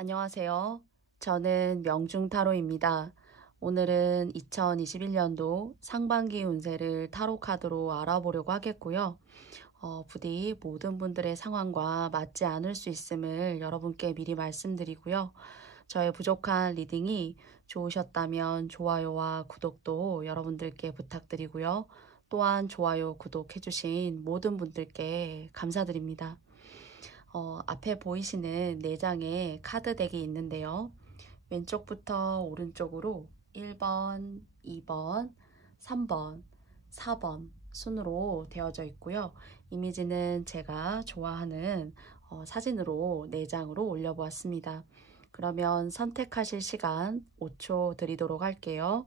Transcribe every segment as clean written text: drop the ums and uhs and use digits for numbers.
안녕하세요. 저는 명중타로입니다. 오늘은 2021년도 상반기 운세를 타로 카드로 알아보려고 하겠고요. 부디 모든 분들의 상황과 맞지 않을 수 있음을 여러분께 미리 말씀드리고요. 저의 부족한 리딩이 좋으셨다면 좋아요와 구독도 여러분들께 부탁드리고요. 또한 좋아요, 구독해주신 모든 분들께 감사드립니다. 앞에 보이시는 4장의 카드 덱이 있는데요. 왼쪽부터 오른쪽으로 1번, 2번, 3번, 4번 순으로 되어져 있고요. 이미지는 제가 좋아하는 사진으로 4장으로 올려보았습니다. 그러면 선택하실 시간 5초 드리도록 할게요.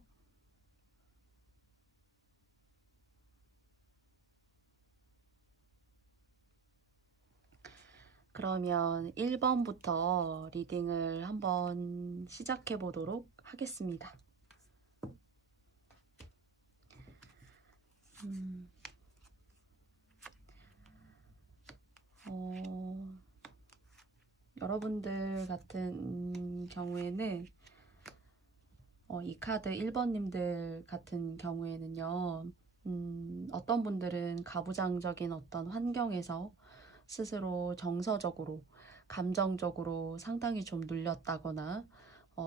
그러면 1번부터 리딩을 한번 시작해 보도록 하겠습니다. 여러분들 같은 경우에는 이 카드 1번님들 같은 경우에는요, 어떤 분들은 가부장적인 어떤 환경에서 스스로 정서적으로, 감정적으로 상당히 좀 눌렸다거나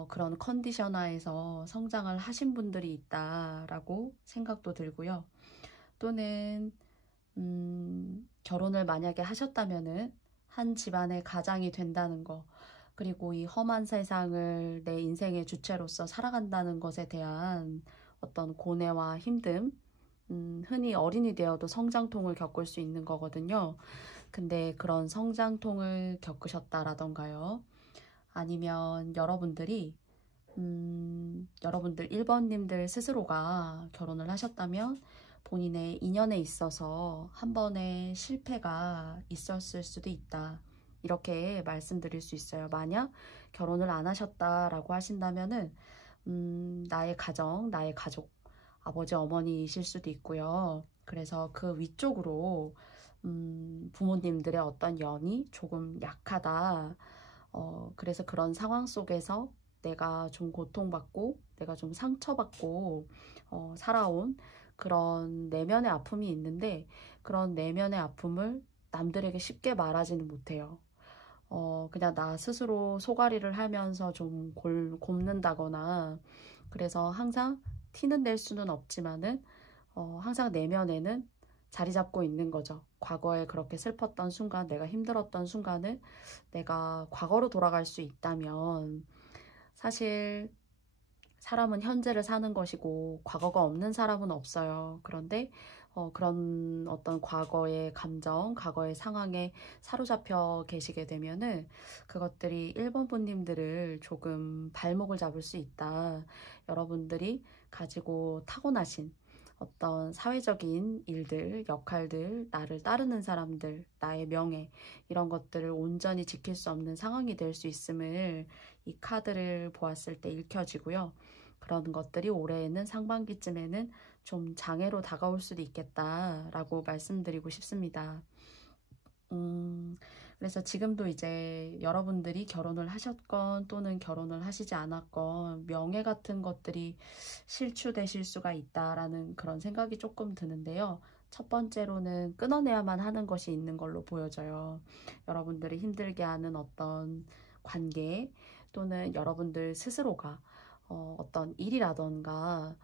그런 컨디션 하에서 성장을 하신 분들이 있다라고 생각도 들고요. 또는 결혼을 만약에 하셨다면은 한 집안의 가장이 된다는 거, 그리고 이 험한 세상을 내 인생의 주체로서 살아간다는 것에 대한 어떤 고뇌와 힘듦, 흔히 어린이 되어도 성장통을 겪을 수 있는 거거든요. 근데 그런 성장통을 겪으셨다라던가요. 아니면 여러분들이 여러분들 1번님들 스스로가 결혼을 하셨다면 본인의 인연에 있어서 한 번의 실패가 있었을 수도 있다. 이렇게 말씀드릴 수 있어요. 만약 결혼을 안 하셨다라고 하신다면은 나의 가정, 나의 가족, 아버지, 어머니이실 수도 있고요. 그래서 그 위쪽으로 부모님들의 어떤 연이 조금 약하다. 그래서 그런 상황 속에서 내가 좀 고통받고 내가 좀 상처받고 살아온 그런 내면의 아픔이 있는데 그런 내면의 아픔을 남들에게 쉽게 말하지는 못해요. 그냥 나 스스로 소가리를 하면서 좀 곪는다거나 그래서 항상 티는 낼 수는 없지만은 항상 내면에는 자리 잡고 있는 거죠. 과거에 그렇게 슬펐던 순간, 내가 힘들었던 순간을 내가 과거로 돌아갈 수 있다면 사실 사람은 현재를 사는 것이고 과거가 없는 사람은 없어요. 그런데 그런 어떤 과거의 감정, 과거의 상황에 사로잡혀 계시게 되면은 그것들이 1번 분님들을 조금 발목을 잡을 수 있다. 여러분들이 가지고 타고나신 어떤 사회적인 일들, 역할들, 나를 따르는 사람들, 나의 명예 이런 것들을 온전히 지킬 수 없는 상황이 될 수 있음을 이 카드를 보았을 때 읽혀지고요. 그런 것들이 올해에는 상반기쯤에는 좀 장애로 다가올 수도 있겠다라고 말씀드리고 싶습니다. 그래서 지금도 이제 여러분들이 결혼을 하셨건 또는 결혼을 하시지 않았건 명예 같은 것들이 실추되실 수가 있다라는 그런 생각이 조금 드는데요. 첫 번째로는 끊어내야만 하는 것이 있는 걸로 보여져요. 여러분들이 힘들게 하는 어떤 관계 또는 여러분들 스스로가 어떤 일이라던가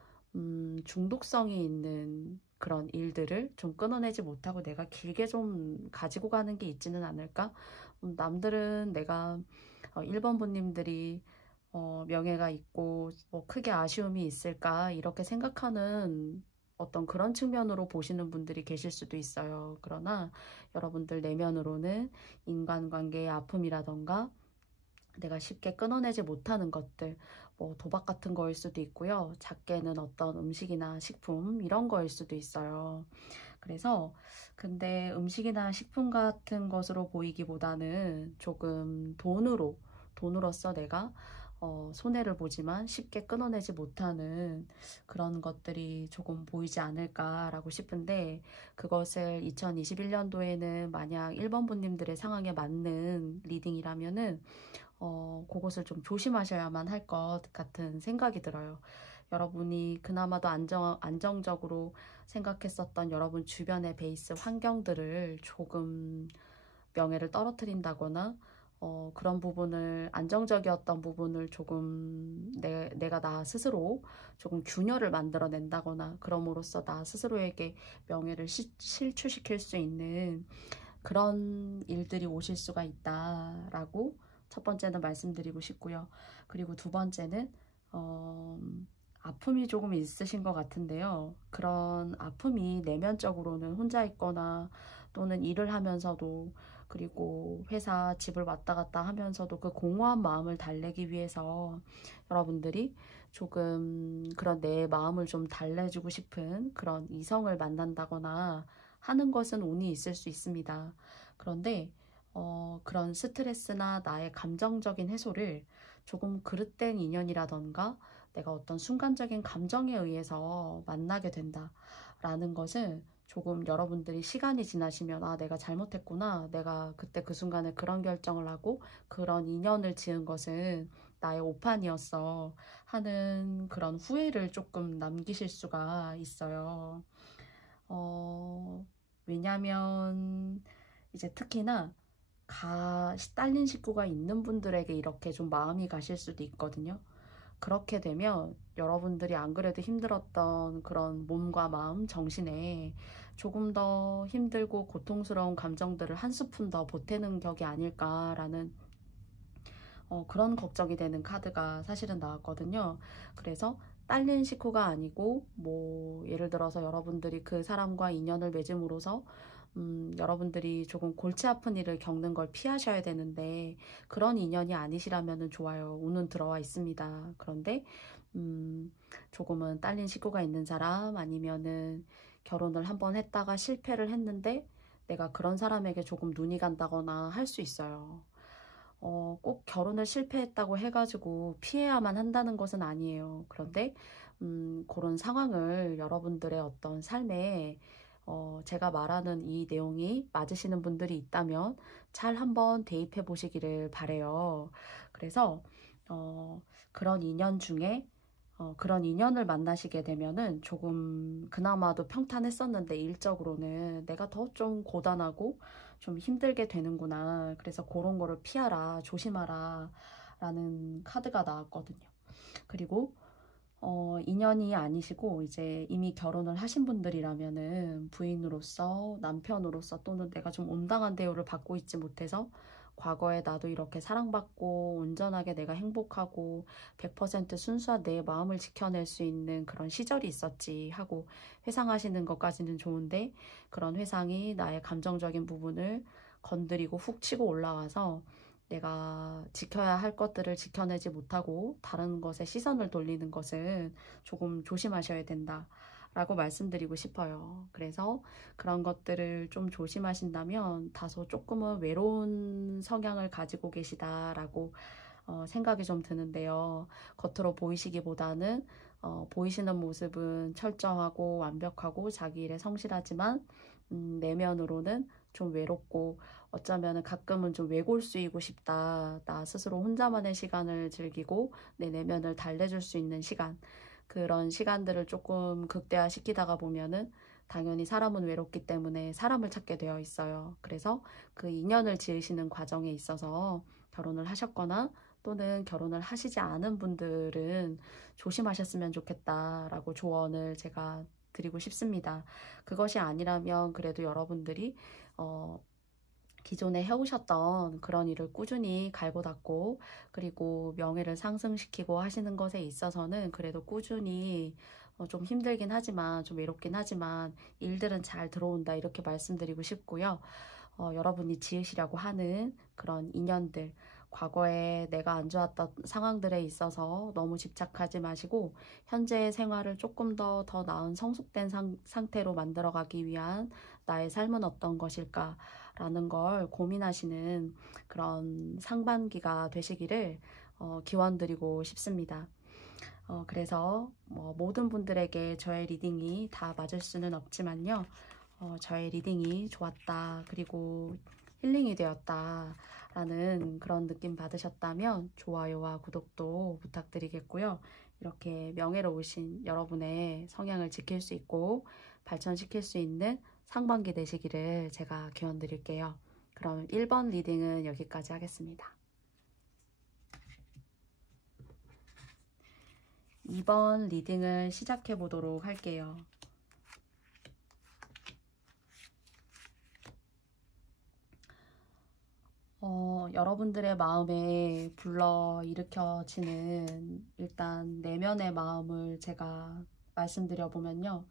중독성이 있는 그런 일들을 좀 끊어내지 못하고 내가 길게 좀 가지고 가는 게 있지는 않을까? 남들은 내가 1번 분님들이 명예가 있고 뭐 크게 아쉬움이 있을까 이렇게 생각하는 어떤 그런 측면으로 보시는 분들이 계실 수도 있어요. 그러나 여러분들 내면으로는 인간관계의 아픔이라던가 내가 쉽게 끊어내지 못하는 것들, 뭐 도박 같은 거일 수도 있고요. 작게는 어떤 음식이나 식품 이런 거일 수도 있어요. 그래서 근데 음식이나 식품 같은 것으로 보이기보다는 조금 돈으로서 내가 손해를 보지만 쉽게 끊어내지 못하는 그런 것들이 조금 보이지 않을까라고 싶은데, 그것을 2021년도에는 만약 1번 분님들의 상황에 맞는 리딩이라면은 그것을 좀 조심하셔야만 할 것 같은 생각이 들어요. 여러분이 그나마도 안정적으로 생각했었던 여러분 주변의 베이스 환경들을 조금 명예를 떨어뜨린다거나, 그런 부분을, 안정적이었던 부분을 조금 내가 나 스스로 조금 균열을 만들어낸다거나, 그럼으로써 나 스스로에게 명예를 실추시킬 수 있는 그런 일들이 오실 수가 있다라고 첫 번째는 말씀드리고 싶고요. 그리고 두 번째는 아픔이 조금 있으신 것 같은데요. 그런 아픔이 내면적으로는 혼자 있거나 또는 일을 하면서도, 그리고 회사 집을 왔다 갔다 하면서도 그 공허한 마음을 달래기 위해서 여러분들이 조금 그런 내 마음을 좀 달래주고 싶은 그런 이성을 만난다거나 하는 것은 운이 있을 수 있습니다. 그런데 그런 스트레스나 나의 감정적인 해소를 조금 그릇된 인연이라던가 내가 어떤 순간적인 감정에 의해서 만나게 된다라는 것은, 조금 여러분들이 시간이 지나시면 아, 내가 잘못했구나, 내가 그때 그 순간에 그런 결정을 하고 그런 인연을 지은 것은 나의 오판이었어 하는 그런 후회를 조금 남기실 수가 있어요. 왜냐면 이제 특히나 딸린 식구가 있는 분들에게 이렇게 좀 마음이 가실 수도 있거든요. 그렇게 되면 여러분들이 안 그래도 힘들었던 그런 몸과 마음, 정신에 조금 더 힘들고 고통스러운 감정들을 한 스푼 더 보태는 격이 아닐까라는 그런 걱정이 되는 카드가 사실은 나왔거든요. 그래서 딸린 식구가 아니고, 뭐 예를 들어서 여러분들이 그 사람과 인연을 맺음으로써 여러분들이 조금 골치 아픈 일을 겪는 걸 피하셔야 되는데, 그런 인연이 아니시라면 좋아요. 운은 들어와 있습니다. 그런데 조금은 딸린 식구가 있는 사람, 아니면은 결혼을 한번 했다가 실패를 했는데 내가 그런 사람에게 조금 눈이 간다거나 할 수 있어요. 꼭 결혼을 실패했다고 해가지고 피해야만 한다는 것은 아니에요. 그런데 그런 상황을 여러분들의 어떤 삶에, 제가 말하는 이 내용이 맞으시는 분들이 있다면 잘 한번 대입해 보시기를 바래요. 그래서 그런 인연 중에 그런 인연을 만나시게 되면은 조금 그나마도 평탄했었는데 일적으로는 내가 더 좀 고단하고 좀 힘들게 되는구나. 그래서 그런 거를 피하라, 조심하라 라는 카드가 나왔거든요. 그리고 인연이 아니시고 이제 이미 결혼을 하신 분들이라면은 부인으로서, 남편으로서, 또는 내가 좀 온당한 대우를 받고 있지 못해서 과거에 나도 이렇게 사랑받고 온전하게 내가 행복하고 100% 순수한 내 마음을 지켜낼 수 있는 그런 시절이 있었지 하고 회상하시는 것까지는 좋은데, 그런 회상이 나의 감정적인 부분을 건드리고 훅 치고 올라와서 내가 지켜야 할 것들을 지켜내지 못하고 다른 것에 시선을 돌리는 것은 조금 조심하셔야 된다 라고 말씀드리고 싶어요. 그래서 그런 것들을 좀 조심하신다면 다소 조금은 외로운 성향을 가지고 계시다라고 생각이 좀 드는데요. 겉으로 보이시기보다는 보이시는 모습은 철저하고 완벽하고 자기 일에 성실하지만 내면으로는 좀 외롭고, 어쩌면 가끔은 좀 외골수이고 싶다. 나 스스로 혼자만의 시간을 즐기고 내 내면을 달래줄 수 있는 시간. 그런 시간들을 조금 극대화시키다가 보면은 당연히 사람은 외롭기 때문에 사람을 찾게 되어 있어요. 그래서 그 인연을 지으시는 과정에 있어서 결혼을 하셨거나 또는 결혼을 하시지 않은 분들은 조심하셨으면 좋겠다라고 조언을 제가 드리고 싶습니다. 그것이 아니라면 그래도 여러분들이 기존에 해오셨던 그런 일을 꾸준히 갈고 닦고, 그리고 명예를 상승시키고 하시는 것에 있어서는 그래도 꾸준히 좀 힘들긴 하지만, 좀 외롭긴 하지만 일들은 잘 들어온다 이렇게 말씀드리고 싶고요. 여러분이 지으시려고 하는 그런 인연들, 과거에 내가 안 좋았던 상황들에 있어서 너무 집착하지 마시고 현재의 생활을 조금 더 나은 성숙된 상태로 만들어가기 위한 나의 삶은 어떤 것일까 라는 걸 고민하시는 그런 상반기가 되시기를 기원 드리고 싶습니다. 그래서 뭐 모든 분들에게 저의 리딩이 다 맞을 수는 없지만요. 저의 리딩이 좋았다, 그리고 힐링이 되었다 라는 그런 느낌 받으셨다면 좋아요와 구독도 부탁드리겠고요. 이렇게 명예로우신 여러분의 성향을 지킬 수 있고 발전시킬 수 있는 상반기 되시기를 제가 기원 드릴게요. 그럼 1번 리딩은 여기까지 하겠습니다. 2번 리딩을 시작해 보도록 할게요. 여러분들의 마음에 불러일으켜지는 일단 내면의 마음을 제가 말씀드려 보면요.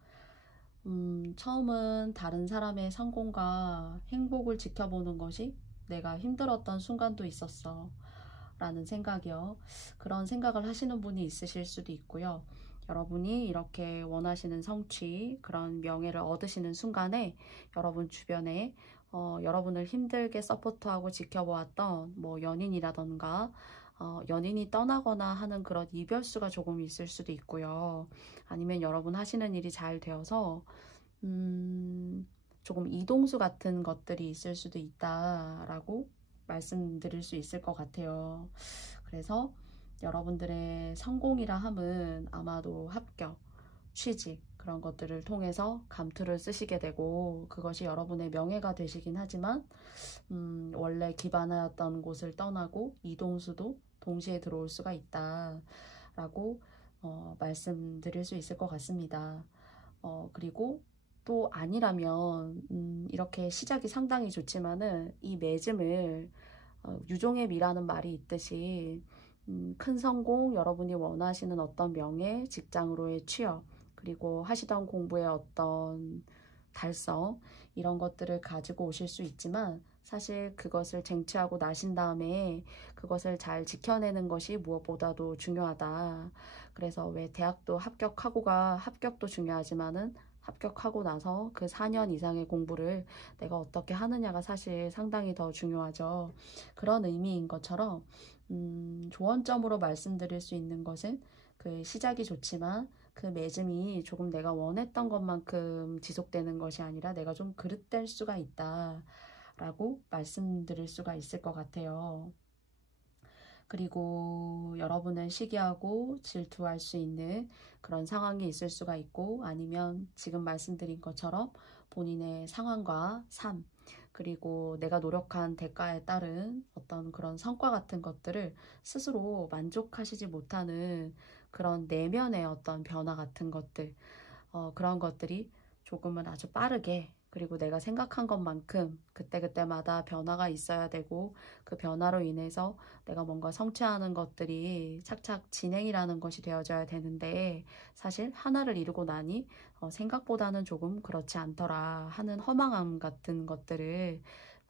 처음은 다른 사람의 성공과 행복을 지켜보는 것이 내가 힘들었던 순간도 있었어 라는 생각이요. 그런 생각을 하시는 분이 있으실 수도 있고요. 여러분이 이렇게 원하시는 성취, 그런 명예를 얻으시는 순간에 여러분 주변에 여러분을 힘들게 서포트하고 지켜보았던 뭐 연인이라던가 연인이 떠나거나 하는 그런 이별수가 조금 있을 수도 있고요. 아니면 여러분 하시는 일이 잘 되어서 조금 이동수 같은 것들이 있을 수도 있다라고 말씀드릴 수 있을 것 같아요. 그래서 여러분들의 성공이라 함은 아마도 합격, 취직 그런 것들을 통해서 감투를 쓰시게 되고 그것이 여러분의 명예가 되시긴 하지만 원래 기반하였던 곳을 떠나고 이동수도 동시에 들어올 수가 있다라고 말씀드릴 수 있을 것 같습니다. 그리고 또 아니라면 이렇게 시작이 상당히 좋지만은 이 맺음을 유종의 미라는 말이 있듯이 큰 성공, 여러분이 원하시는 어떤 명예, 직장으로의 취업, 그리고 하시던 공부의 어떤 달성 이런 것들을 가지고 오실 수 있지만 사실 그것을 쟁취하고 나신 다음에 그것을 잘 지켜내는 것이 무엇보다도 중요하다. 그래서 왜 대학도 합격도 중요하지만은 합격하고 나서 그 4년 이상의 공부를 내가 어떻게 하느냐가 사실 상당히 더 중요하죠. 그런 의미인 것처럼 조언점으로 말씀드릴 수 있는 것은 그 시작이 좋지만 그 맺음이 조금 내가 원했던 것만큼 지속되는 것이 아니라 내가 좀 그릇될 수가 있다라고 말씀드릴 수가 있을 것 같아요. 그리고 여러분을 시기하고 질투할 수 있는 그런 상황이 있을 수가 있고 아니면 지금 말씀드린 것처럼 본인의 상황과 삶 그리고 내가 노력한 대가에 따른 어떤 그런 성과 같은 것들을 스스로 만족하시지 못하는 그런 내면의 어떤 변화 같은 것들 그런 것들이 조금은 아주 빠르게 그리고 내가 생각한 것만큼 그때그때마다 변화가 있어야 되고 그 변화로 인해서 내가 뭔가 성취하는 것들이 착착 진행이라는 것이 되어져야 되는데 사실 하나를 이루고 나니 생각보다는 조금 그렇지 않더라 하는 허망함 같은 것들을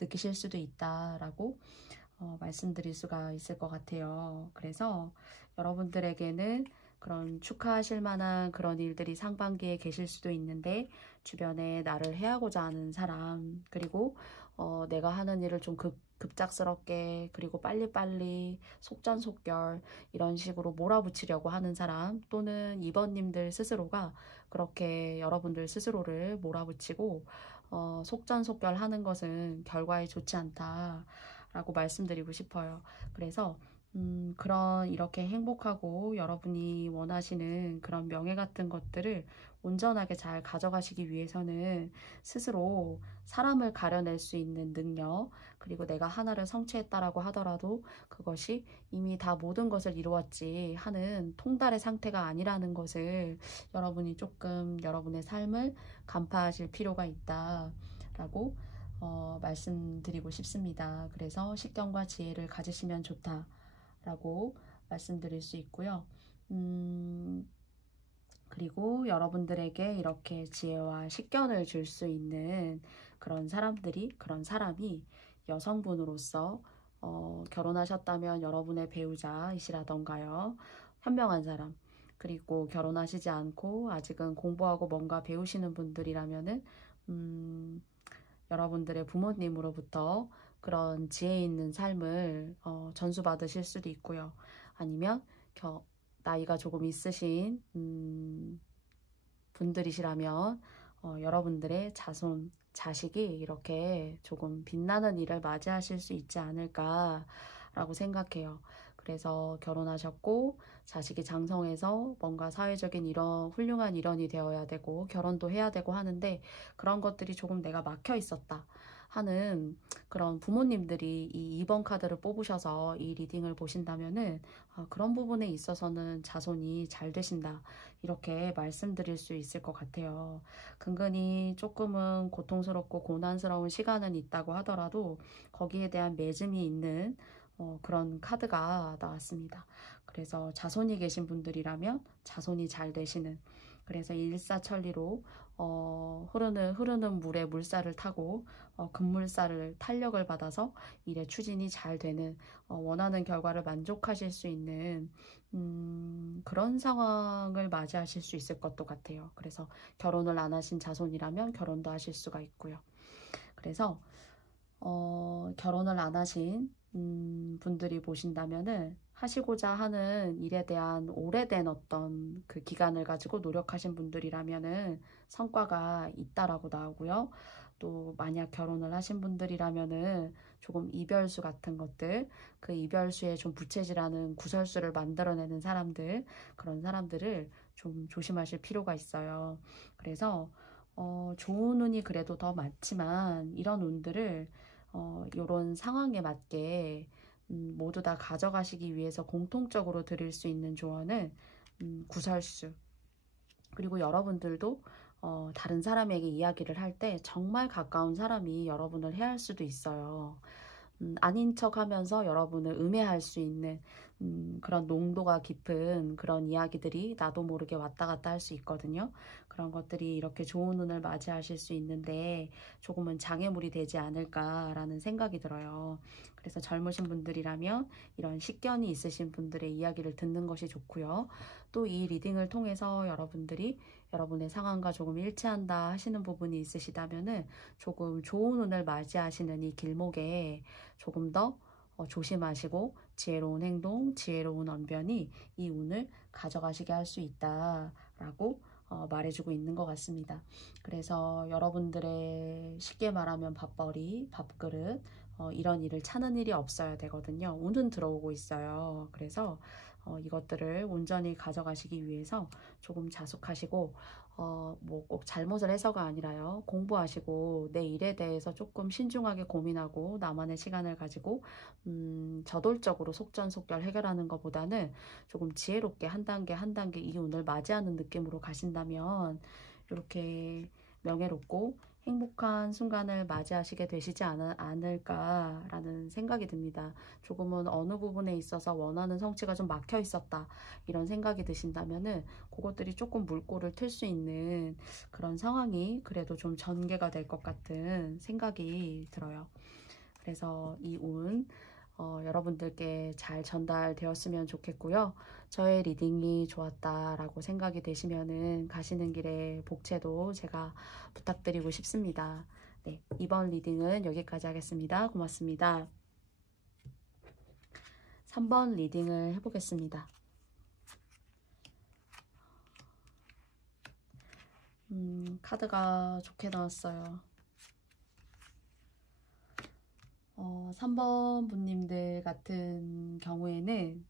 느끼실 수도 있다라고 말씀드릴 수가 있을 것 같아요. 그래서 여러분들에게는 그런 축하하실 만한 그런 일들이 상반기에 계실 수도 있는데 주변에 나를 해하고자 하는 사람 그리고 내가 하는 일을 좀 급작스럽게 그리고 빨리빨리 속전속결 이런 식으로 몰아붙이려고 하는 사람 또는 이번님들 스스로가 그렇게 여러분들 스스로를 몰아붙이고 속전속결 하는 것은 결과에 좋지 않다라고 말씀드리고 싶어요. 그래서 그런 이렇게 행복하고 여러분이 원하시는 그런 명예 같은 것들을 온전하게 잘 가져가시기 위해서는 스스로 사람을 가려낼 수 있는 능력 그리고 내가 하나를 성취했다라고 하더라도 그것이 이미 다 모든 것을 이루었지 하는 통달의 상태가 아니라는 것을 여러분이 조금 여러분의 삶을 간파하실 필요가 있다라고 말씀드리고 싶습니다. 그래서 식견과 지혜를 가지시면 좋다. 라고 말씀드릴 수 있고요. 그리고 여러분들에게 이렇게 지혜와 식견을 줄 수 있는 그런 사람이 여성분으로서 결혼하셨다면 여러분의 배우자이시라던가요. 현명한 사람. 그리고 결혼하시지 않고 아직은 공부하고 뭔가 배우시는 분들이라면은 여러분들의 부모님으로부터 그런 지혜 있는 삶을 전수받으실 수도 있고요. 아니면 나이가 조금 있으신 분들이시라면 여러분들의 자식이 이렇게 조금 빛나는 일을 맞이하실 수 있지 않을까라고 생각해요. 그래서 결혼하셨고 자식이 장성해서 뭔가 사회적인 이런 훌륭한 일원이 되어야 되고 결혼도 해야 되고 하는데 그런 것들이 조금 내가 막혀 있었다 하는 그런 부모님들이 이 2번 카드를 뽑으셔서 이 리딩을 보신다면은 그런 부분에 있어서는 자손이 잘 되신다 이렇게 말씀드릴 수 있을 것 같아요. 근근히 조금은 고통스럽고 고난스러운 시간은 있다고 하더라도 거기에 대한 맺음이 있는 그런 카드가 나왔습니다. 그래서 자손이 계신 분들이라면 자손이 잘 되시는, 그래서 일사천리로 흐르는 물에 물살을 타고 급물살을 탄력을 받아서 일의 추진이 잘 되는, 원하는 결과를 만족하실 수 있는 그런 상황을 맞이하실 수 있을 것도 같아요. 그래서 결혼을 안 하신 자손이라면 결혼도 하실 수가 있고요. 그래서 결혼을 안 하신 분들이 보신다면은 하시고자 하는 일에 대한 오래된 어떤 그 기간을 가지고 노력하신 분들이라면은 성과가 있다라고 나오고요. 또 만약 결혼을 하신 분들이라면은 조금 이별수 같은 것들, 그 이별수에 좀 부채질하는 구설수를 만들어내는 사람들, 그런 사람들을 좀 조심하실 필요가 있어요. 그래서 좋은 운이 그래도 더 많지만 이런 운들을 이런 상황에 맞게 모두 다 가져가시기 위해서 공통적으로 드릴 수 있는 조언은 구설수, 그리고 여러분들도 다른 사람에게 이야기를 할 때 정말 가까운 사람이 여러분을 해할 수도 있어요. 아닌 척 하면서 여러분을 음해할 수 있는 그런 농도가 깊은 그런 이야기들이 나도 모르게 왔다 갔다 할 수 있거든요. 그런 것들이 이렇게 좋은 운을 맞이하실 수 있는데 조금은 장애물이 되지 않을까라는 생각이 들어요. 그래서 젊으신 분들이라면 이런 식견이 있으신 분들의 이야기를 듣는 것이 좋고요. 또 이 리딩을 통해서 여러분들이 여러분의 상황과 조금 일치한다 하시는 부분이 있으시다면은 조금 좋은 운을 맞이하시는 이 길목에 조금 더 조심하시고 지혜로운 행동, 지혜로운 언변이 이 운을 가져가시게 할 수 있다라고 말해주고 있는 것 같습니다. 그래서 여러분들의 쉽게 말하면 밥벌이, 밥그릇 이런 일을 찾는 일이 없어야 되거든요. 운은 들어오고 있어요. 그래서 이것들을 온전히 가져가시기 위해서 조금 자숙하시고 뭐 꼭 잘못을 해서가 아니라요. 공부하시고 내 일에 대해서 조금 신중하게 고민하고 나만의 시간을 가지고 저돌적으로 속전속결 해결하는 것보다는 조금 지혜롭게 한 단계 한 단계 이 운을 맞이하는 느낌으로 가신다면 이렇게 명예롭고 행복한 순간을 맞이하시게 되시지 않을까라는 생각이 듭니다. 조금은 어느 부분에 있어서 원하는 성취가 좀 막혀 있었다 이런 생각이 드신다면은 그것들이 조금 물꼬를 틀 수 있는 그런 상황이 그래도 좀 전개가 될 것 같은 생각이 들어요. 그래서 이 운 여러분들께 잘 전달되었으면 좋겠고요. 저의 리딩이 좋았다라고 생각이 되시면은 가시는 길에 복채도 제가 부탁드리고 싶습니다. 네, 이번 리딩은 여기까지 하겠습니다. 고맙습니다. 3번 리딩을 해보겠습니다. 카드가 좋게 나왔어요. 3번 분님들 같은 경우에는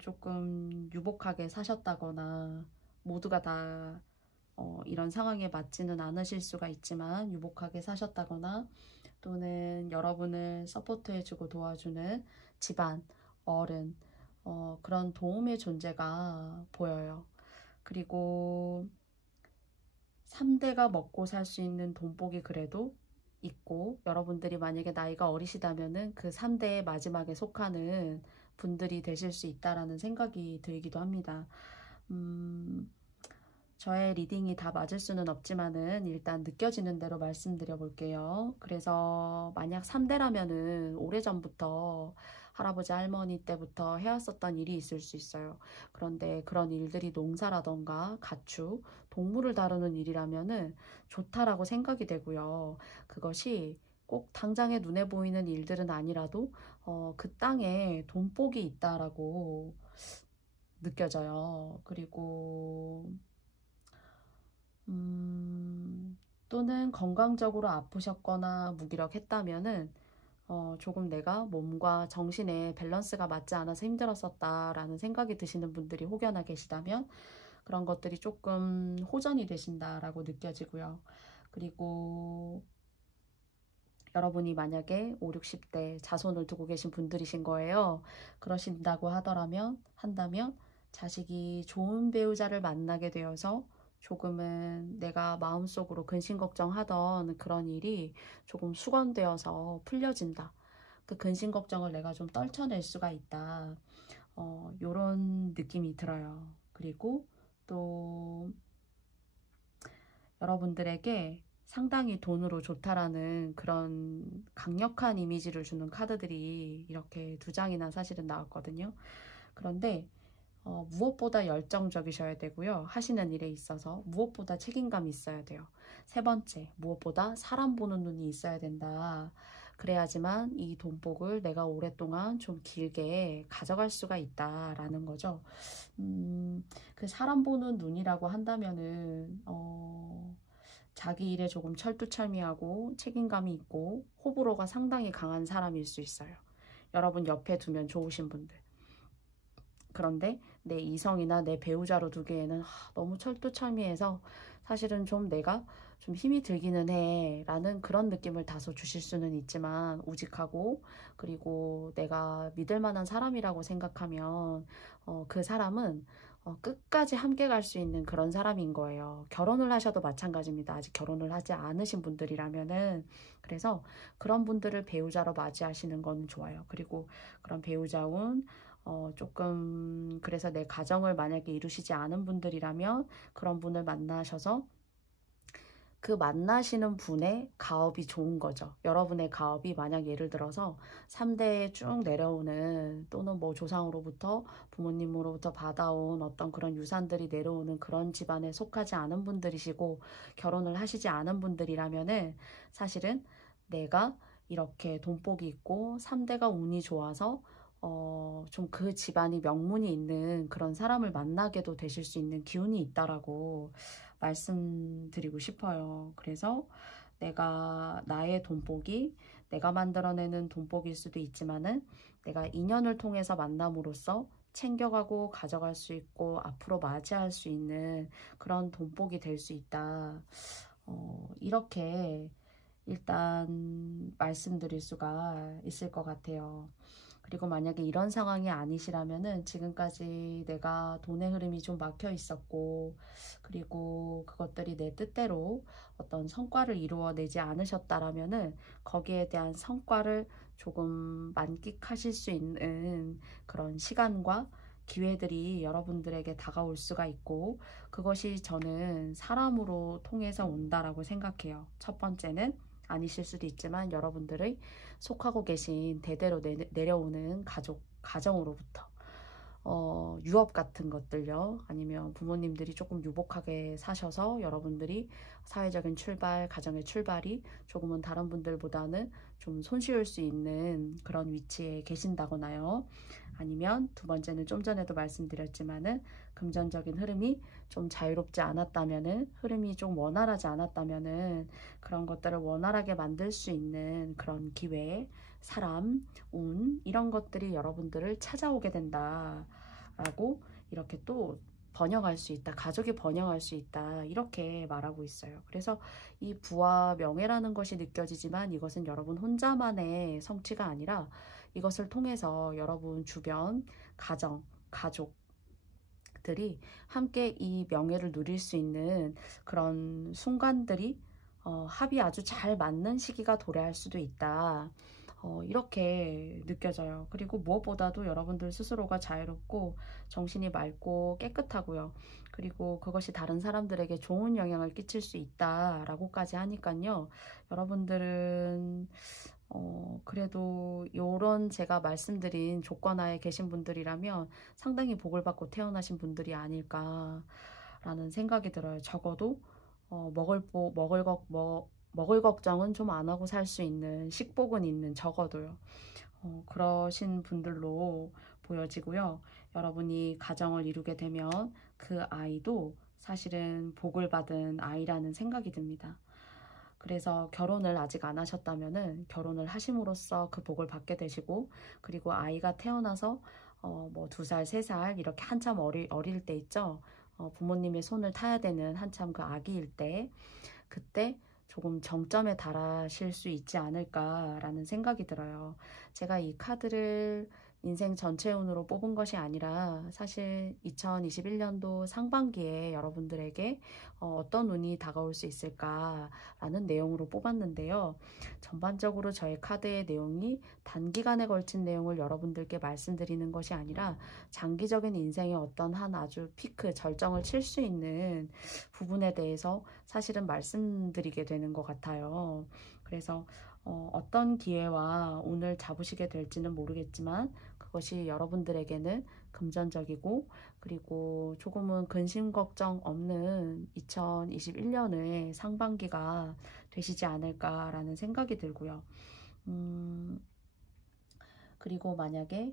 조금 유복하게 사셨다거나 모두가 다 이런 상황에 맞지는 않으실 수가 있지만 유복하게 사셨다거나 또는 여러분을 서포트해주고 도와주는 집안, 어른 그런 도움의 존재가 보여요. 그리고 3대가 먹고 살 수 있는 돈복이 그래도 있고 여러분들이 만약에 나이가 어리시다면은 그 3대의 마지막에 속하는 분들이 되실 수 있다라는 생각이 들기도 합니다. 저의 리딩이 다 맞을 수는 없지만은 일단 느껴지는 대로 말씀드려 볼게요. 그래서 만약 3대라면은 오래전부터 할아버지 할머니 때부터 해왔었던 일이 있을 수 있어요. 그런데 그런 일들이 농사라던가 가축, 동물을 다루는 일이라면은 좋다라고 생각이 되고요. 그것이 꼭 당장에 눈에 보이는 일들은 아니라도 그 땅에 돈복이 있다라고 느껴져요. 그리고 또는 건강적으로 아프셨거나 무기력했다면은 조금 내가 몸과 정신의 밸런스가 맞지 않아서 힘들었었다라는 생각이 드시는 분들이 혹여나 계시다면 그런 것들이 조금 호전이 되신다라고 느껴지고요. 그리고 여러분이 만약에 5, 60대 자손을 두고 계신 분들이신 거예요. 그러신다고 한다면 자식이 좋은 배우자를 만나게 되어서 조금은 내가 마음속으로 근심 걱정하던 그런 일이 조금 수건되어서 풀려진다. 그 근심 걱정을 내가 좀 떨쳐낼 수가 있다. 요런 느낌이 들어요. 그리고 또 여러분들에게 상당히 돈으로 좋다라는 그런 강력한 이미지를 주는 카드들이 이렇게 2장이나 사실은 나왔거든요. 그런데 무엇보다 열정적이셔야 되고요. 하시는 일에 있어서 무엇보다 책임감이 있어야 돼요. 세 번째, 무엇보다 사람 보는 눈이 있어야 된다. 그래야지만 이 돈복을 내가 오랫동안 좀 길게 가져갈 수가 있다라는 거죠. 그 사람 보는 눈이라고 한다면은 자기 일에 조금 철두철미하고 책임감이 있고 호불호가 상당히 강한 사람일 수 있어요. 여러분 옆에 두면 좋으신 분들. 그런데 내 이성이나 내 배우자로 두기에는 너무 철두철미해서 사실은 좀 내가 좀 힘이 들기는 해 라는 그런 느낌을 다소 주실 수는 있지만 우직하고 그리고 내가 믿을 만한 사람이라고 생각하면 그 사람은 끝까지 함께 갈 수 있는 그런 사람인 거예요. 결혼을 하셔도 마찬가지입니다. 아직 결혼을 하지 않으신 분들이라면은. 그래서 그런 분들을 배우자로 맞이하시는 건 좋아요. 그리고 그런 배우자운 조금 그래서 내 가정을 만약에 이루시지 않은 분들이라면 그런 분을 만나셔서 그 만나시는 분의 가업이 좋은 거죠. 여러분의 가업이 만약 예를 들어서 3대에 쭉 내려오는 또는 뭐 조상으로부터 부모님으로부터 받아온 어떤 그런 유산들이 내려오는 그런 집안에 속하지 않은 분들이시고 결혼을 하시지 않은 분들이라면은 사실은 내가 이렇게 돈복이 있고 3대가 운이 좋아서 좀 그 집안이 명문이 있는 그런 사람을 만나게도 되실 수 있는 기운이 있다라고 말씀드리고 싶어요. 그래서 나의 돈복이 내가 만들어내는 돈복일 수도 있지만은 내가 인연을 통해서 만남으로써 챙겨가고 가져갈 수 있고 앞으로 맞이할 수 있는 그런 돈복이 될 수 있다. 이렇게 일단 말씀드릴 수가 있을 것 같아요. 그리고 만약에 이런 상황이 아니시라면은 지금까지 내가 돈의 흐름이 좀 막혀 있었고 그리고 그것들이 내 뜻대로 어떤 성과를 이루어내지 않으셨다라면은 거기에 대한 성과를 조금 만끽하실 수 있는 그런 시간과 기회들이 여러분들에게 다가올 수가 있고 그것이 저는 사람으로 통해서 온다라고 생각해요. 첫 번째는 아니실 수도 있지만 여러분들의 속하고 계신 대대로 내려오는 가정으로부터 유업 같은 것들요. 아니면 부모님들이 조금 유복하게 사셔서 여러분들이 사회적인 출발, 가정의 출발이 조금은 다른 분들보다는 좀 손쉬울 수 있는 그런 위치에 계신다거나요. 아니면 두 번째는 좀 전에도 말씀드렸지만은 금전적인 흐름이 좀 자유롭지 않았다면은 흐름이 좀 원활하지 않았다면은 그런 것들을 원활하게 만들 수 있는 그런 기회, 사람, 운 이런 것들이 여러분들을 찾아오게 된다라고 이렇게 또 번영할 수 있다. 가족이 번영할 수 있다. 이렇게 말하고 있어요. 그래서 이 부와 명예라는 것이 느껴지지만 이것은 여러분 혼자만의 성취가 아니라 이것을 통해서 여러분 주변, 가정, 가족들이 함께 이 명예를 누릴 수 있는 그런 순간들이 합이 아주 잘 맞는 시기가 도래할 수도 있다. 이렇게 느껴져요. 그리고 무엇보다도 여러분들 스스로가 자유롭고 정신이 맑고 깨끗하고요. 그리고 그것이 다른 사람들에게 좋은 영향을 끼칠 수 있다라고까지 하니까요. 여러분들은 그래도 요런 제가 말씀드린 조건하에 계신 분들이라면 상당히 복을 받고 태어나신 분들이 아닐까라는 생각이 들어요. 적어도 먹을 걱정은 좀 안 하고 살 수 있는 식복은 있는 적어도요. 그러신 분들로 보여지고요. 여러분이 가정을 이루게 되면 그 아이도 사실은 복을 받은 아이라는 생각이 듭니다. 그래서 결혼을 아직 안 하셨다면은 결혼을 하심으로써 그 복을 받게 되시고, 그리고 아이가 태어나서 뭐 2살, 3살 이렇게 한참 어릴 때 있죠. 부모님의 손을 타야 되는 한참 그 아기일 때, 그때 조금 정점에 달하실 수 있지 않을까라는 생각이 들어요. 제가 이 카드를 인생 전체 운으로 뽑은 것이 아니라 사실 2021년도 상반기에 여러분들에게 어떤 운이 다가올 수 있을까라는 내용으로 뽑았는데요. 전반적으로 저의 카드의 내용이 단기간에 걸친 내용을 여러분들께 말씀드리는 것이 아니라 장기적인 인생의 어떤 한 아주 피크, 절정을 칠 수 있는 부분에 대해서 사실은 말씀드리게 되는 것 같아요. 그래서 어떤 기회와 운을 잡으시게 될지는 모르겠지만 그것이 여러분들에게는 금전적이고, 그리고 조금은 근심 걱정 없는 2021년의 상반기가 되시지 않을까라는 생각이 들고요. 그리고 만약에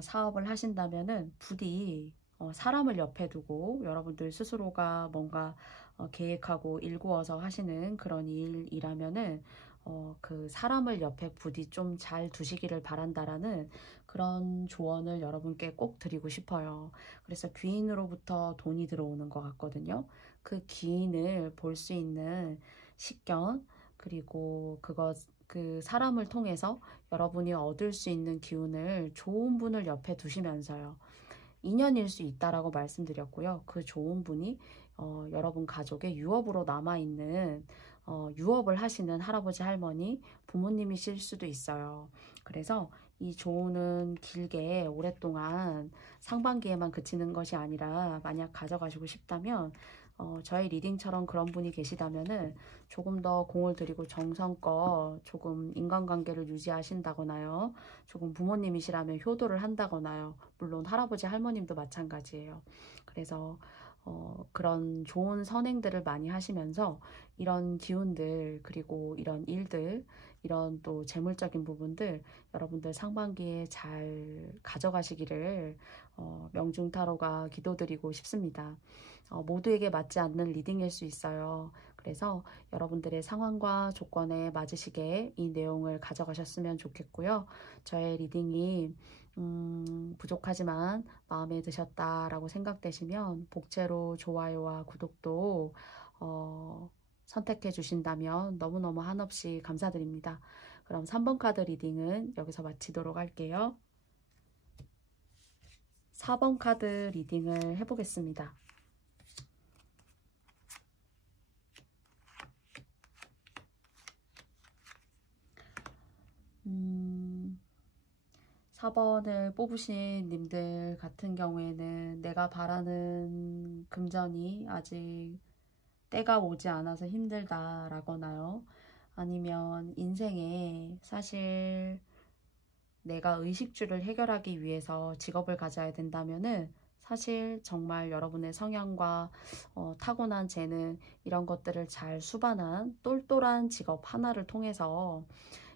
사업을 하신다면은 부디 사람을 옆에 두고 여러분들 스스로가 뭔가 계획하고 일구어서 하시는 그런 일이라면은 그 사람을 옆에 부디 좀 잘 두시기를 바란다라는 그런 조언을 여러분께 꼭 드리고 싶어요. 그래서 귀인으로부터 돈이 들어오는 것 같거든요. 그 귀인을 볼 수 있는 식견, 그리고 그 사람을 통해서 여러분이 얻을 수 있는 기운을 좋은 분을 옆에 두시면서요. 인연일 수 있다라고 말씀드렸고요. 그 좋은 분이 여러분 가족의 유업으로 남아있는 유업을 하시는 할아버지, 할머니, 부모님이실 수도 있어요. 그래서 이 조언은 길게 오랫동안 상반기에만 그치는 것이 아니라 만약 가져가시고 싶다면 저의 리딩처럼 그런 분이 계시다면은 조금 더 공을 들이고 정성껏 조금 인간관계를 유지하신다거나요. 조금 부모님이시라면 효도를 한다거나요. 물론 할아버지, 할머님도 마찬가지예요. 그래서 그런 좋은 선행들을 많이 하시면서 이런 기운들, 그리고 이런 일들, 이런 또 재물적인 부분들 여러분들 상반기에 잘 가져가시기를 명중타로가 기도드리고 싶습니다. 모두에게 맞지 않는 리딩일 수 있어요. 그래서 여러분들의 상황과 조건에 맞으시게 이 내용을 가져가셨으면 좋겠고요. 저의 리딩이 부족하지만 마음에 드셨다라고 생각되시면 복채로 좋아요와 구독도 선택해 주신다면 너무너무 한없이 감사드립니다. 그럼 3번 카드 리딩은 여기서 마치도록 할게요. 4번 카드 리딩을 해보겠습니다. 4번을 뽑으신 님들 같은 경우에는 내가 바라는 금전이 아직 때가 오지 않아서 힘들다라거나요. 아니면 인생에 사실 내가 의식주를 해결하기 위해서 직업을 가져야 된다면은 사실 정말 여러분의 성향과 타고난 재능, 이런 것들을 잘 수반한 똘똘한 직업 하나를 통해서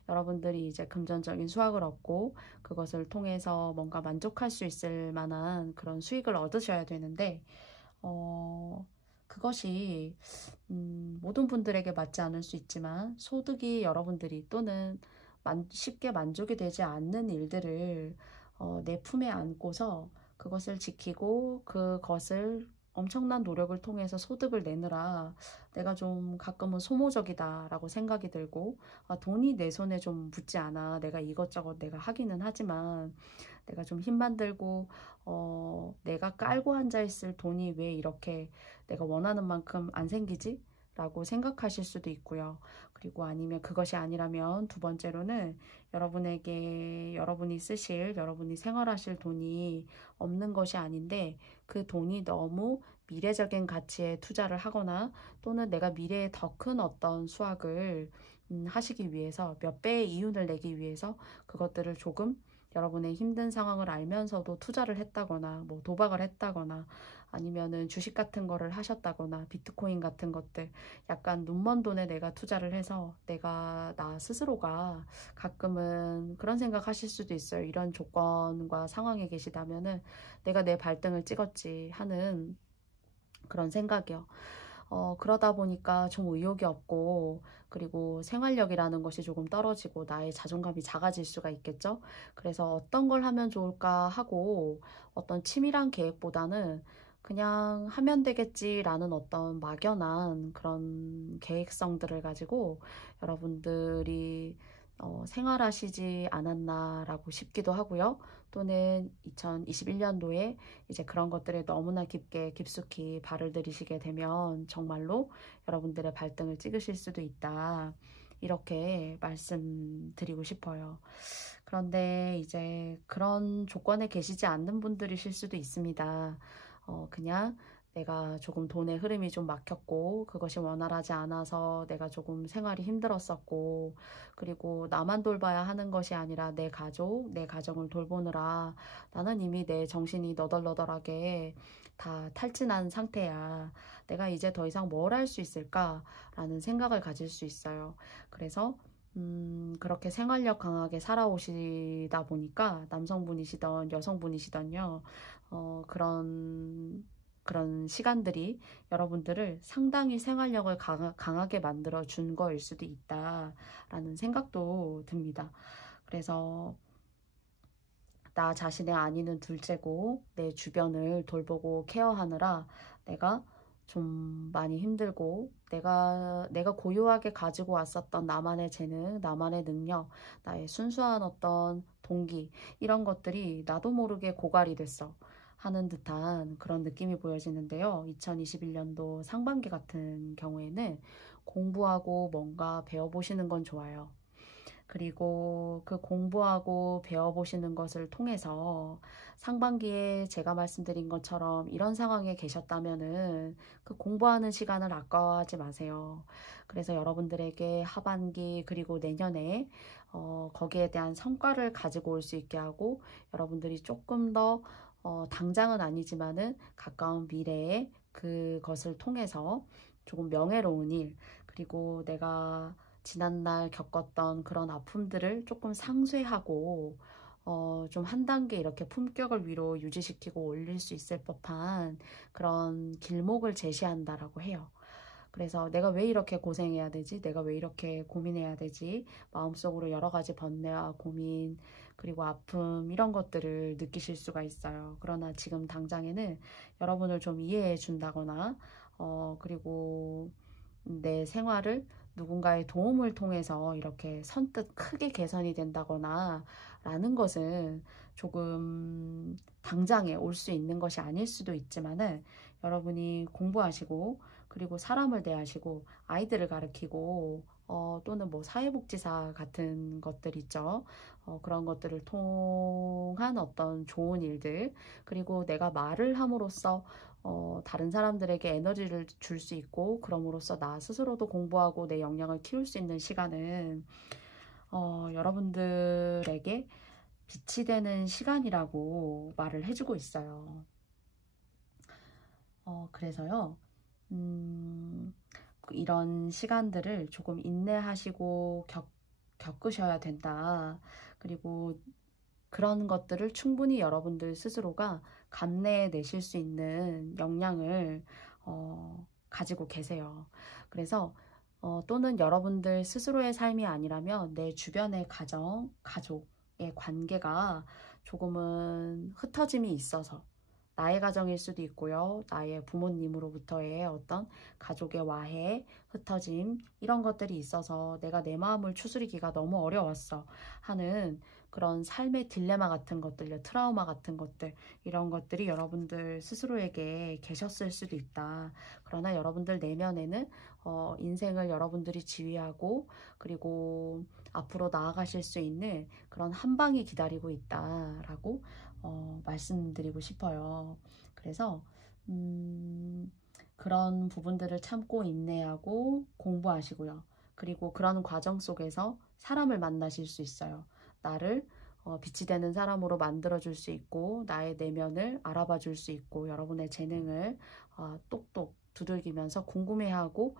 여러분들이 이제 금전적인 수확을 얻고 그것을 통해서 뭔가 만족할 수 있을 만한 그런 수익을 얻으셔야 되는데 그것이 모든 분들에게 맞지 않을 수 있지만 소득이 여러분들이 또는 쉽게 만족이 되지 않는 일들을 내 품에 안고서 그것을 지키고 그것을 엄청난 노력을 통해서 소득을 내느라 내가 좀 가끔은 소모적이다라고 생각이 들고, 돈이 내 손에 좀 붙지 않아. 내가 이것저것 내가 하기는 하지만 내가 좀 힘만 들고 내가 깔고 앉아있을 돈이 왜 이렇게 내가 원하는 만큼 안 생기지? 라고 생각하실 수도 있고요. 그리고 아니면 그것이 아니라면 두 번째로는 여러분에게 여러분이 쓰실, 여러분이 생활하실 돈이 없는 것이 아닌데 그 돈이 너무 미래적인 가치에 투자를 하거나 또는 내가 미래에 더 큰 어떤 수확을 하시기 위해서 몇 배의 이윤을 내기 위해서 그것들을 조금 여러분의 힘든 상황을 알면서도 투자를 했다거나 뭐 도박을 했다거나 아니면은 주식 같은 거를 하셨다거나 비트코인 같은 것들 약간 눈먼 돈에 내가 투자를 해서 내가 나 스스로가 가끔은 그런 생각 하실 수도 있어요. 이런 조건과 상황에 계시다면은 내가 내 발등을 찍었지 하는 그런 생각이요. 그러다 보니까 좀 의욕이 없고, 그리고 생활력이라는 것이 조금 떨어지고, 나의 자존감이 작아질 수가 있겠죠? 그래서 어떤 걸 하면 좋을까 하고, 어떤 치밀한 계획보다는 그냥 하면 되겠지라는 어떤 막연한 그런 계획성들을 가지고 여러분들이 생활하시지 않았나라고 싶기도 하고요. 또는 2021년도에 이제 그런 것들에 너무나 깊숙이 발을 들이시게 되면 정말로 여러분들의 발등을 찍으실 수도 있다. 이렇게 말씀드리고 싶어요. 그런데 이제 그런 조건에 계시지 않는 분들이실 수도 있습니다. 그냥 내가 조금 돈의 흐름이 좀 막혔고, 그것이 원활하지 않아서 내가 조금 생활이 힘들었었고, 그리고 나만 돌봐야 하는 것이 아니라 내 가족, 내 가정을 돌보느라 나는 이미 내 정신이 너덜너덜하게 다 탈진한 상태야. 내가 이제 더 이상 뭘 할 수 있을까라는 생각을 가질 수 있어요. 그래서 그렇게 생활력 강하게 살아오시다 보니까 남성분이시던 여성분이시던요. 그런 시간들이 여러분들을 상당히 생활력을 강하게 만들어 준 거일 수도 있다라는 생각도 듭니다. 그래서 나 자신의 안위는 둘째고 내 주변을 돌보고 케어하느라 내가 좀 많이 힘들고 내가 고유하게 가지고 왔었던 나만의 재능, 나만의 능력, 나의 순수한 어떤 동기 이런 것들이 나도 모르게 고갈이 됐어 하는 듯한 그런 느낌이 보여지는데요. 2021년도 상반기 같은 경우에는 공부하고 뭔가 배워보시는 건 좋아요. 그리고 그 공부하고 배워보시는 것을 통해서 상반기에 제가 말씀드린 것처럼 이런 상황에 계셨다면은 그 공부하는 시간을 아까워하지 마세요. 그래서 여러분들에게 하반기 그리고 내년에 거기에 대한 성과를 가지고 올 수 있게 하고 여러분들이 조금 더 당장은 아니지만은 가까운 미래에 그것을 통해서 조금 명예로운 일 그리고 내가 지난날 겪었던 그런 아픔들을 조금 상쇄하고 좀 한 단계 이렇게 품격을 위로 유지시키고 올릴 수 있을 법한 그런 길목을 제시한다라고 해요. 그래서 내가 왜 이렇게 고생해야 되지? 내가 왜 이렇게 고민해야 되지? 마음속으로 여러 가지 번뇌와 고민, 그리고 아픔, 이런 것들을 느끼실 수가 있어요. 그러나 지금 당장에는 여러분을 좀 이해해 준다거나, 그리고 내 생활을 누군가의 도움을 통해서 이렇게 선뜻 크게 개선이 된다거나 라는 것은 조금 당장에 올 수 있는 것이 아닐 수도 있지만은 여러분이 공부하시고 그리고 사람을 대하시고 아이들을 가르치고 또는 뭐 사회복지사 같은 것들 있죠. 그런 것들을 통한 어떤 좋은 일들 그리고 내가 말을 함으로써 다른 사람들에게 에너지를 줄 수 있고 그럼으로써 나 스스로도 공부하고 내 역량을 키울 수 있는 시간은 여러분들에게 빛이 되는 시간이라고 말을 해주고 있어요. 그래서요. 이런 시간들을 조금 인내하시고 겪으셔야 된다. 그리고 그런 것들을 충분히 여러분들 스스로가 감내내실 수 있는 역량을 가지고 계세요. 그래서 또는 여러분들 스스로의 삶이 아니라면 내 주변의 가정, 가족의 관계가 조금은 흩어짐이 있어서 나의 가정일 수도 있고요. 나의 부모님으로부터의 어떤 가족의 와해, 흩어짐 이런 것들이 있어서 내가 내 마음을 추스리기가 너무 어려웠어 하는 그런 삶의 딜레마 같은 것들, 트라우마 같은 것들 이런 것들이 여러분들 스스로에게 계셨을 수도 있다. 그러나 여러분들 내면에는 인생을 여러분들이 지휘하고 그리고 앞으로 나아가실 수 있는 그런 한 방이 기다리고 있다라고 말씀드리고 싶어요. 그래서 그런 부분들을 참고 인내하고 공부하시고요. 그리고 그런 과정 속에서 사람을 만나실 수 있어요. 나를 빛이 되는 사람으로 만들어줄 수 있고 나의 내면을 알아봐 줄 수 있고 여러분의 재능을 똑똑 두들기면서 궁금해하고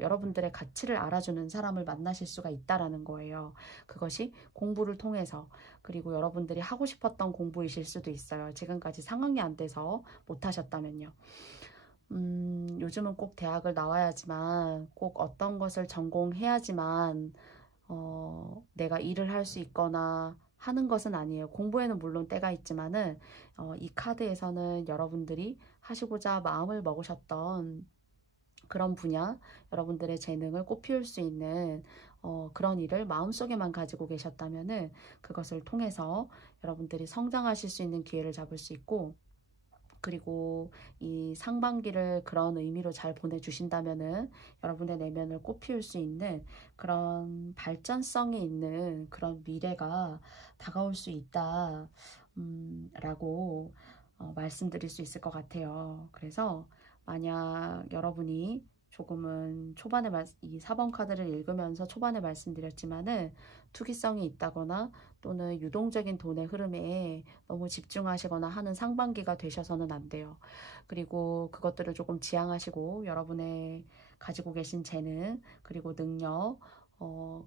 여러분들의 가치를 알아주는 사람을 만나실 수가 있다라는 거예요. 그것이 공부를 통해서 그리고 여러분들이 하고 싶었던 공부이실 수도 있어요. 지금까지 상황이 안 돼서 못하셨다면요. 요즘은 꼭 대학을 나와야지만 꼭 어떤 것을 전공해야지만 내가 일을 할 수 있거나 하는 것은 아니에요. 공부에는 물론 때가 있지만은 이 카드에서는 여러분들이 하시고자 마음을 먹으셨던 그런 분야, 여러분들의 재능을 꽃피울 수 있는 그런 일을 마음속에만 가지고 계셨다면은 그것을 통해서 여러분들이 성장하실 수 있는 기회를 잡을 수 있고 그리고 이 상반기를 그런 의미로 잘 보내주신다면은 여러분의 내면을 꽃피울 수 있는 그런 발전성이 있는 그런 미래가 다가올 수 있다, 라고 말씀드릴 수 있을 것 같아요. 그래서 만약 여러분이 조금은 초반에 이 4번 카드를 읽으면서 초반에 말씀드렸지만은 투기성이 있다거나 또는 유동적인 돈의 흐름에 너무 집중하시거나 하는 상반기가 되셔서는 안 돼요. 그리고 그것들을 조금 지양하시고 여러분의 가지고 계신 재능 그리고 능력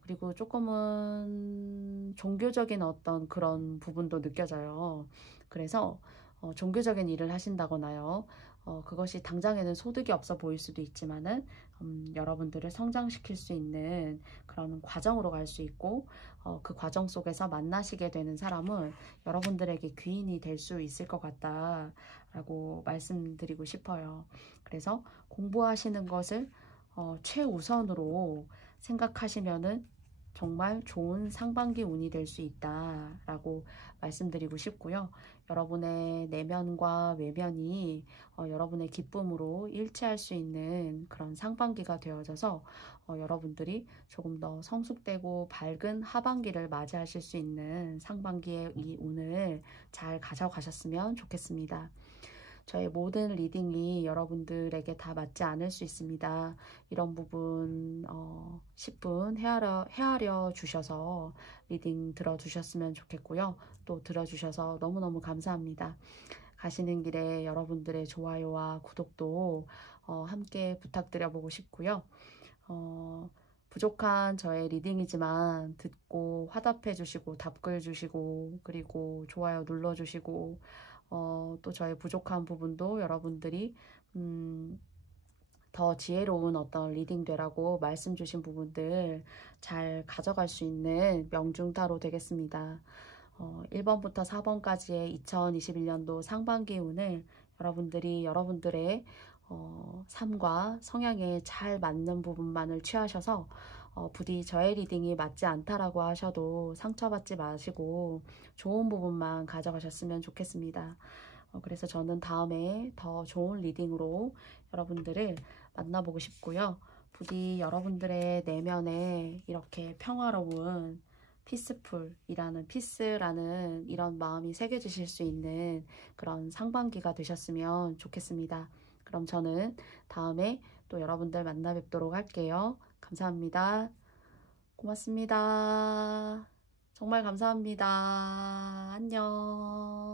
그리고 조금은 종교적인 어떤 그런 부분도 느껴져요. 그래서 종교적인 일을 하신다거나요. 그것이 당장에는 소득이 없어 보일 수도 있지만은 여러분들을 성장시킬 수 있는 그런 과정으로 갈 수 있고 그 과정 속에서 만나시게 되는 사람은 여러분들에게 귀인이 될 수 있을 것 같다라고 말씀드리고 싶어요. 그래서 공부하시는 것을 최우선으로 생각하시면은 정말 좋은 상반기 운이 될 수 있다라고 말씀드리고 싶고요. 여러분의 내면과 외면이 여러분의 기쁨으로 일치할 수 있는 그런 상반기가 되어져서 여러분들이 조금 더 성숙되고 밝은 하반기를 맞이하실 수 있는 상반기의 이 운을 잘 가져가셨으면 좋겠습니다. 저의 모든 리딩이 여러분들에게 다 맞지 않을 수 있습니다. 이런 부분 10분 헤아려 주셔서 리딩 들어주셨으면 좋겠고요. 또 들어주셔서 너무너무 감사합니다. 가시는 길에 여러분들의 좋아요와 구독도 함께 부탁드려보고 싶고요. 부족한 저의 리딩이지만 듣고 화답해 주시고 답글 주시고 그리고 좋아요 눌러주시고 또 저의 부족한 부분도 여러분들이 더 지혜로운 어떤 리딩 되라고 말씀 주신 부분들 잘 가져갈 수 있는 명중타로 되겠습니다. 1번부터 4번까지의 2021년도 상반기 운을 여러분들이 여러분들의 삶과 성향에 잘 맞는 부분만을 취하셔서 부디 저의 리딩이 맞지 않다라고 하셔도 상처받지 마시고 좋은 부분만 가져가셨으면 좋겠습니다. 그래서 저는 다음에 더 좋은 리딩으로 여러분들을 만나보고 싶고요. 부디 여러분들의 내면에 이렇게 평화로운 피스라는 이런 마음이 새겨지실 수 있는 그런 상반기가 되셨으면 좋겠습니다. 그럼 저는 다음에 또 여러분들 만나 뵙도록 할게요. 감사합니다. 고맙습니다. 정말 감사합니다. 안녕.